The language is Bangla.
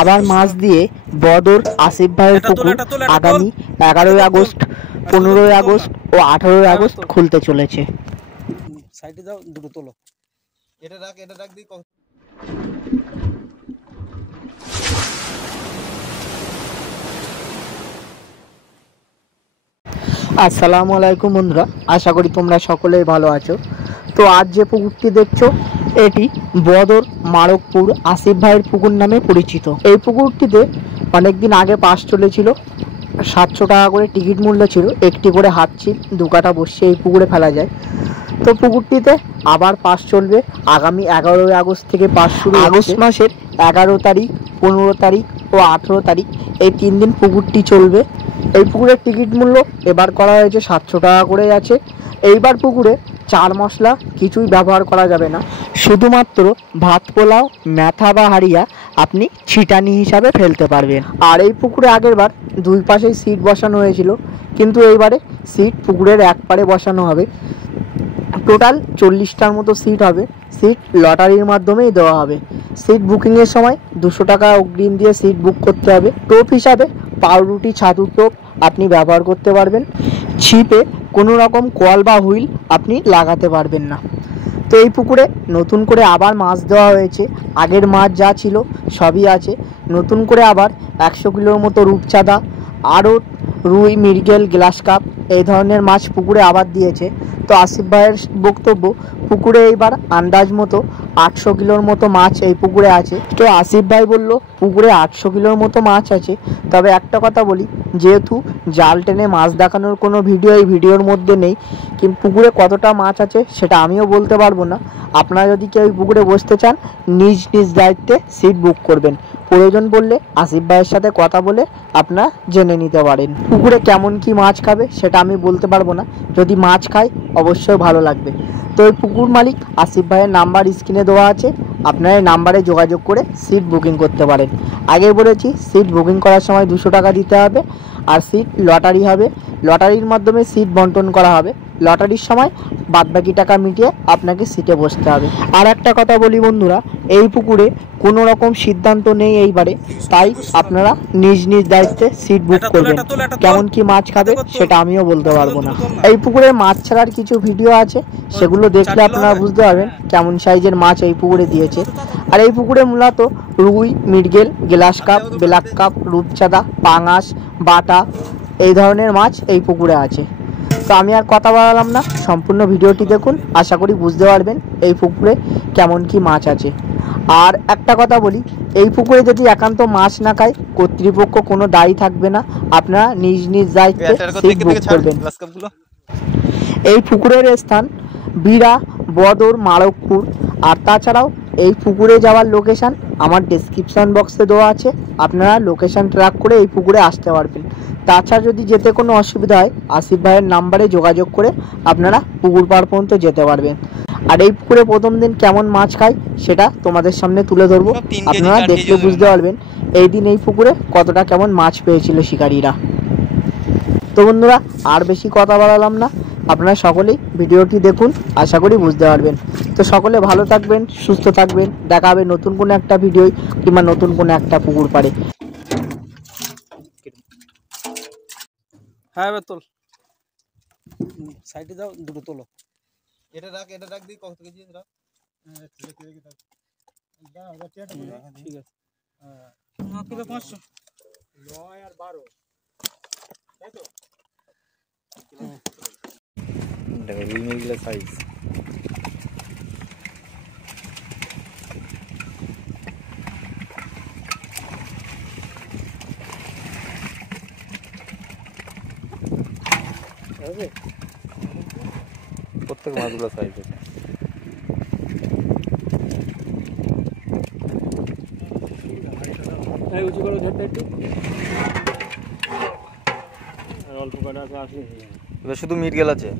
আবার মাছ দিয়ে বদর আসিফ ভাইয়ের পুকুর আগামী 11ই আগস্ট, 15ই আগস্ট ও 18ই আগস্ট খুলতে চলেছে। সাইডে দাও, দুটো তোলো। এটা রাখ দি। আসসালামু আলাইকুম বন্ধুরা, আশা করি তোমরা সকলেই ভালো আছো। তো আজ যে পুকুরটি দেখছো এটি বদর মারকপুর আসিফ ভাইয়ের পুকুর নামে পরিচিত। এই পুকুরটিতে অনেকদিন আগে পাস চলেছিল, 700 টাকা করে টিকিট মূল্য ছিল, একটি করে হাত ছিল, 2 কাঠা বসে এই পুকুরে ফেলা যায়। তো পুকুরটিতে আবার পাস চলবে আগামী 11ই আগস্ট থেকে পাস শুরু। আগস্ট মাসের 11 তারিখ, 15 তারিখ ও 18 তারিখ এই 3 দিন পুকুরটি চলবে। এই পুকুরের টিকিট মূল্য এবার করা হয়েছে 700 টাকা করে আছে। এইবার পুকুরে চার মশলা কিছুই ব্যবহার করা যাবে না, শুধুমাত্র ভাত পোলাও, ম্যাথা বা হাড়িয়া আপনি ছিটানি হিসাবে ফেলতে পারবেন। আর এই পুকুরে আগেরবার 2 পাশেই সিট বসানো হয়েছিল, কিন্তু এইবারে সিট পুকুরের এক পারে বসানো হবে। টোটাল 40টার মতো সিট হবে। সিট লটারির মাধ্যমেই দেওয়া হবে। সিট বুকিংয়ের সময় 200 টাকা অগ্রিম দিয়ে সিট বুক করতে হবে। টোপ হিসাবে পাউরুটি, ছাতুর টোপ আপনি ব্যবহার করতে পারবেন। ছিপে কোনো রকম কল বা হুইল আপনি লাগাতে পারবেন না। তো এই পুকুরে নতুন করে আবার মাছ দেওয়া হয়েছে, আগের মাছ যা ছিল সবই আছে। নতুন করে আবার 100 কিলোর মতো রূপচাঁদা, আরও রুই, মৃগেল, গ্লাস কাপ এই ধরনের মাছ পুকুরে আবার দিয়েছে। তো আসিফ ভাইয়ের বক্তব্য, পুকুরে এইবার আন্দাজ মতো 800 কিলোর মতো মাছ এই পুকুরে আছে। তো আসিফ ভাই বলল পুকুরে 800 কিলোর মতো মাছ আছে। তবে একটা কথা বলি, যেহেতু জাল টেনে মাছ দেখানোর কোনো ভিডিও এই ভিডিওর মধ্যে নেই, কিন্তু পুকুরে কতটা মাছ আছে সেটা আমিও বলতে পারবো না। আপনারা যদি কেউ পুকুরে বসতে চান, নিজ নিজ দায়িত্বে সিট বুক করবেন। প্রয়োজন পড়লে আসিফ ভাইয়ের সাথে কথা বলে আপনারা জেনে নিতে পারেন। পুকুরে কেমন কি মাছ খাবে সেটা আমি বলতে পারবো না, যদি মাছ খায় অবশ্যই ভালো লাগবে। তো এই পুকুর মালিক আসিফ ভাইয়ের নাম্বার স্ক্রিনে দেওয়া আছে, আপনারা এই নাম্বারে যোগাযোগ করে সিট বুকিং করতে পারেন। আগে বলেছি সিট বুকিং করার সময় 200 টাকা দিতে হবে। আর সিট লটারি হবে, লটারির মাধ্যমে সিট বন্টন করা হবে। লটারির সময় বাদবাকি টাকা মিটিয়ে আপনাকে সিটে বসতে হবে। আর একটা কথা বলি বন্ধুরা, এই পুকুরে কোনো রকম সিদ্ধান্ত নেই এইবারে, তাই আপনারা নিজ নিজ দায়িত্বে সিট বুক করবেন। কেমন কি মাছ খাবে সেটা আমিও বলতে পারবো না। এই পুকুরে মাছ ছাড়ার কিছু ভিডিও আছে, সেগুলো দেখলে আপনারা বুঝতে পারবেন কেমন সাইজের মাছ এই পুকুরে দিয়েছে। আর এই পুকুরে মূলত রুই, মৃগেল, গ্লাস কাপ, ব্ল্যাক কাপ, রূপচাঁদা, পাঙাশ, বাটা এই ধরনের মাছ এই পুকুরে আছে। তো আমি আর কথা বলালাম না, সম্পূর্ণ ভিডিওটি দেখুন, আশা করি বুঝতে পারবেন এই পুকুরে কেমন কি মাছ আছে। আর একটা কথা বলি, এই পুকুরে যদি একান্ত মাছ না খায়, কর্তৃপক্ষ কোনো দায়ী থাকবে না, আপনারা নিজ নিজ দায়িত্বে সিট বুক করবেন। এই পুকুরের স্থান বিরা, বদর, মারকপুর। আর তাছাড়াও এই পুকুরে যাওয়ার লোকেশান আমার ডেসক্রিপশন বক্সে দেওয়া আছে, আপনারা লোকেশান ট্র্যাক করে এই পুকুরে আসতে পারবেন। তাছাড়া যদি যেতে কোনো অসুবিধা হয়, আসিফ ভাইয়ের নাম্বারে যোগাযোগ করে আপনারা পুকুর পাড় পর্যন্ত যেতে পারবেন। আর এই পুকুরে প্রথম দিন কেমন মাছ খায় সেটা তোমাদের সামনে তুলে ধরবো, আপনারা দেখলে বুঝতে পারবেন এই দিন এই পুকুরে কতটা কেমন মাছ পেয়েছিল শিকারীরা। তো বন্ধুরা আর বেশি কথা বাড়ালাম না, আপনারা সকলেই ভিডিওটি দেখুন, আশা করি বুঝতে পারবেন। তো সকলে ভালো থাকবেন, সুস্থ থাকবেন, দেখা হবে নতুন কোনো একটা ভিডিও কিংবা নতুন কোনো একটা পুকুর পাড়ে। হ্যাঁ এবার তোল, সাইডে দাও, দুটো তোলো। এটা রাখ দি। কত কেজি রাখ? ঠিক আছে। হ্যাঁ 500 9 আর 12, তাই তো? দেখো রুই মিগলা সাইজ। প্রত্যেক মাছগুলো সাইজ আছে। উঁচু করে ধরতে একটু, অল্প কটা আছে, আসলে এবার শুধু মৃগেল আছে।